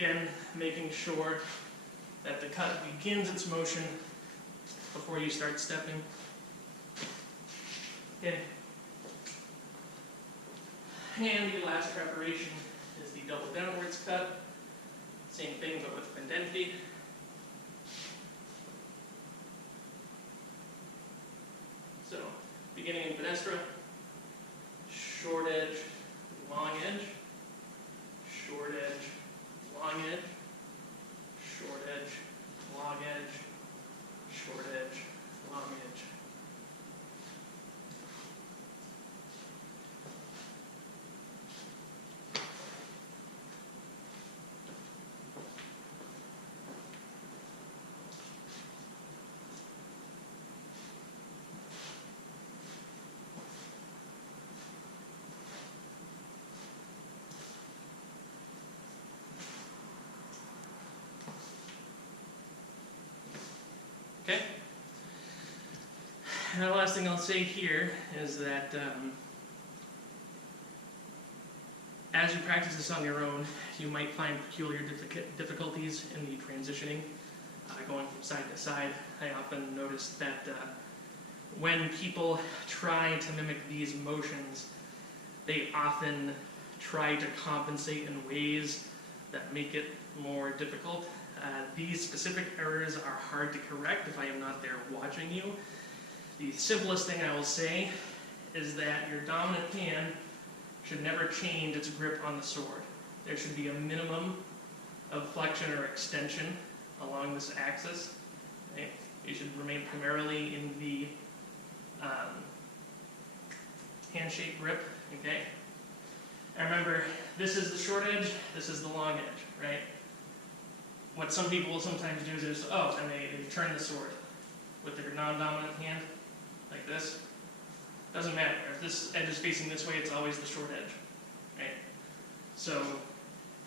Again, making sure that the cut begins its motion before you start stepping. Okay. And the last preparation is the double downwards cut. Same thing, but with pendenti. So, beginning in Pedestra, short edge, long edge, short edge, long edge, short edge, long edge, short edge, long edge. Okay? And the last thing I'll say here is that as you practice this on your own, you might find peculiar difficulties in the transitioning, going from side to side. I often notice that when people try to mimic these motions, they often try to compensate in ways that make it more difficult. These specific errors are hard to correct if I am not there watching you. The simplest thing I will say is that your dominant hand should never change its grip on the sword. There should be a minimum of flexion or extension along this axis. Okay? You should remain primarily in the handshake grip. Okay? And remember, this is the short edge, this is the long edge, right? What some people will sometimes do is, and they turn the sword with their non-dominant hand, like this. Doesn't matter. If this edge is facing this way, it's always the short edge, right? So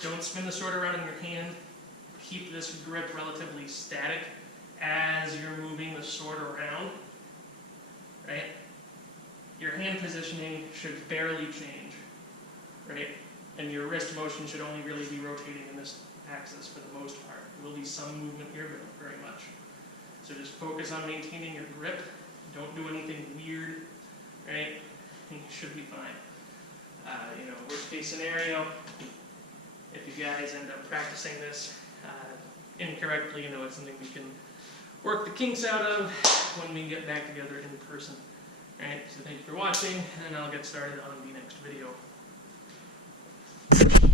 don't spin the sword around in your hand. Keep this grip relatively static as you're moving the sword around, right? Your hand positioning should barely change, right? And your wrist motion should only really be rotating in this axis for the most part. There will be some movement here, but not very much. So just focus on maintaining your grip. Don't do anything weird, right? And you should be fine. Worst case scenario, if you guys end up practicing this incorrectly, it's something we can work the kinks out of when we get back together in person. All right, so thank you for watching, and I'll get started on the next video.